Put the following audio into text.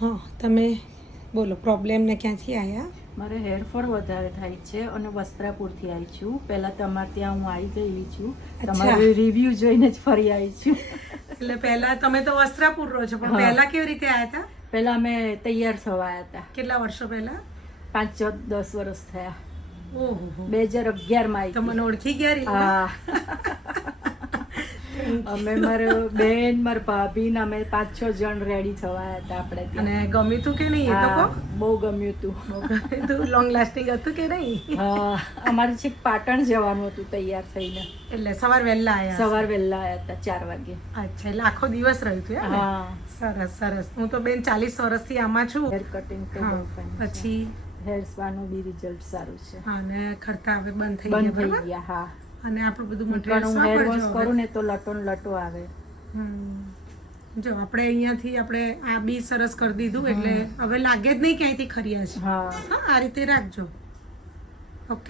હા, તમે બોલો, પ્રોબ્લેમ ને ક્યાંથી આવ્યા? મારે હેરફોલ વધારે થાય છે અને વસ્ત્રાપુરથી આવી છું. પહેલા તમારે ત્યાં હું આવી ગયેલી છું, તમારું રિવ્યુ જોઈને જ ફરી આવી છું. એટલે પહેલા તમે તો વસ્ત્રાપુર રહો છો, પણ પહેલા કેવી રીતે આવ્યા હતા? પહેલા અમે તૈયાર થવા આવ્યા હતા. કેટલા વર્ષો પહેલા? 5-10 વર્ષ થયા. ઓહો, 2011 માં તો મને ઓળખી ગયા રીલમાં? હા. અમે મારો બેન, મારા ભાભી ને અમે 5-6 જણ રેડી થવા આવ્યા હતા આપણે ત્યાં. અને ગમ્યું તું કે નહીં એ તો કહો? બહુ ગમ્યું હતું. બહુ ગમ્યું તું? લોંગ લાસ્ટિંગ હતું કે નહીં? હા, અમારે છેક પાટણ જવાનું હતું તૈયાર થઈને. એટલે સવાર વહેલા આવ્યા? સવાર વહેલા આવ્યા હતા 4 વાગે. અચ્છા, એટલે આખો દિવસ રહ્યું હતું એમ ને? હા. સરસ સરસ. હું તો બેન 40 વર્ષથી આમાં છું. હેર કટિંગ તો હા, બહુ fine છે. પછી હેર સ્પાનું બી રિઝલ્ટ સારું છે. હા, અને ખર્ચા હવે બંધ થઈ બંધ ગયા થઈ બરાબર? ગયા. હા, અને આપણું બધું પણ મટીરિયલ હું હેર વોશ કરું વાપરજો. ને તો લટો ને લટો આવે. જો આપણે અહીંયાથી આપણે આ બી સરસ કરી દીધું, એટલે હવે લાગે જ નહીં ક્યાંયથી ખર્યા છે. હા. હા, આ રીતે રાખજો. ઓકે.